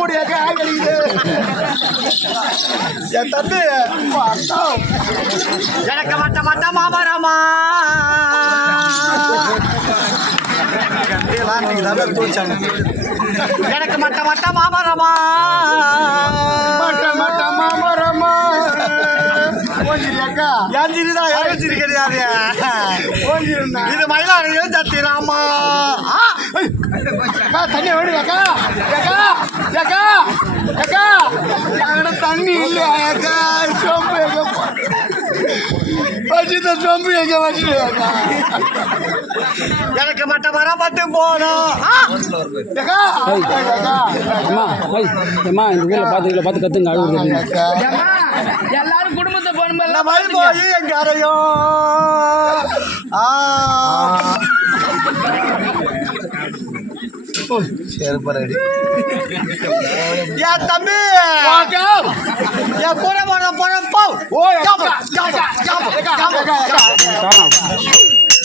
மூடிய காகலிது என் தம்பி எனக்கு மட்ட மட்ட மாமரமா எனக்கு மட்ட மட்ட மாமரமா மட்ட மட்ட மாமரமா ஓஞ்சிரியாக்கா ஏஞ்சிருதான் ஏஞ்சிரு கிடையாது ஓஞ்சிருந்தா இது மயிலாடுகிறது சத்திராமா அக்கா தண்ணி விடு அக்கா அக்கா அக்கா அக்கா. என்கிட்ட தண்ணி இல்லை அக்கா சோம்பு எங்க வச்சுட்ட சோம்பு எங்க வச்சுட்டு அக்கா. எனக்கு மட்ட மரம் பட்டு போனோம் அக்கா அக்கா அம்மா அம்மா இந்த ஊரில் பார்த்து பார்த்து கற்றுங்க அழுகுறது மயில் போய் எங்க அறையும் செருப்பரடி என் தம்பி! அக்கா என் கூட போன போன போ. ஓ.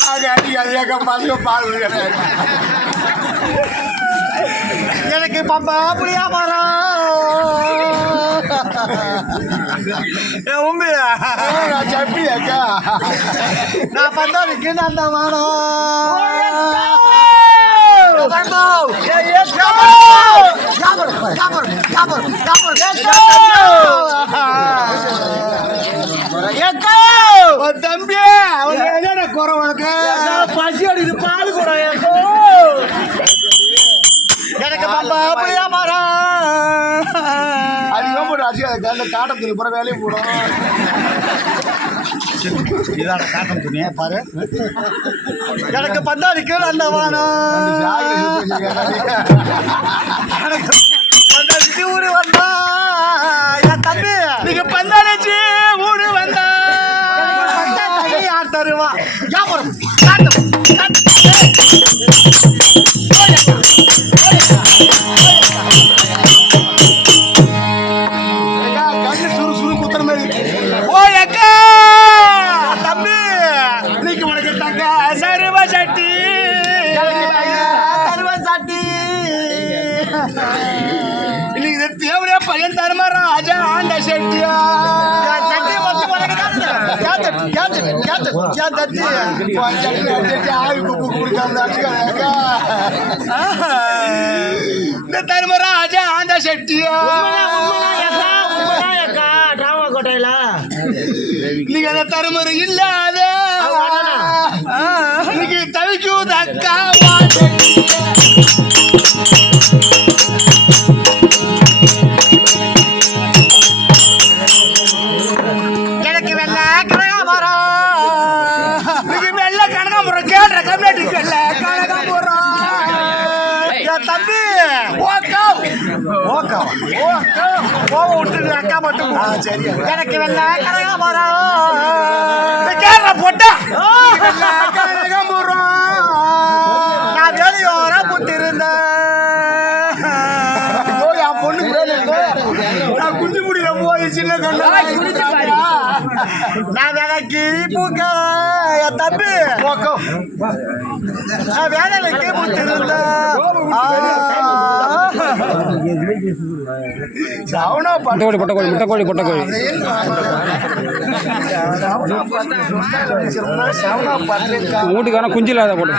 அது அடிக்காது அக்கா பசங்க பால் எனக்கு பம்பா புளியா மரம் என் உம்பி நான் சப்பி அக்கா? நான் பந்தாரிக்கு நான் தான் தம்பி என்னடா குறை உனக்கு? பசி அடிக்குது பால் கூட எனக்கு பம்பா புளியா மரம் அடிச்சு காட்டத்துக்கு பூரா வேலையை போடும். இதான காட்டன் துணியா பாரு. எனக்கு பந்தாரிக்கு அந்த வானம் எனக்கு பந்தாரிக்கு ஊரு வந்தா. என் தம்பி நீங்க பந்தாளிச்சு ஊடு வந்தா. யார் தருவா? வியாபாரம் அக்கா தம்பி. இன்னைக்கு உனக்கு தக்க சருவ சட்டி. தருவன் சாட்டி. இன்னைக்கு தேவையா பையன் தருமா ராஜா ஆண்ட செட்டியா? என் சட்டி மொத்தம் நீங்க அந்த தருமரு இல்லாத இன்னைக்கு தவிக்கும் அக்கா எனக்கு வெள்ள கனகாமரம் இன்னைக்கு வெள்ள வெள்ள தம்பி ஓக்கா ஓக்கா ஓக்கா போக விட்டுடு அக்கா மட்டும் போ. எனக்கு வெள்ள கனகாமரம் கேடுற போட்டா. வெள்ள கனகாம்பரம் நான் வெளியோர புத்திருந்தேன் குஞ்சு முடியல போய் சின்ன கண்ணா. நான் வேலைக்கு பூக்க தம்பி. வேலைக்கு புத்திருந்தேன். கோழி சவுனா பண்றேன் வீட்டுக்காரன் குஞ்சு இல்லாத போட்டு.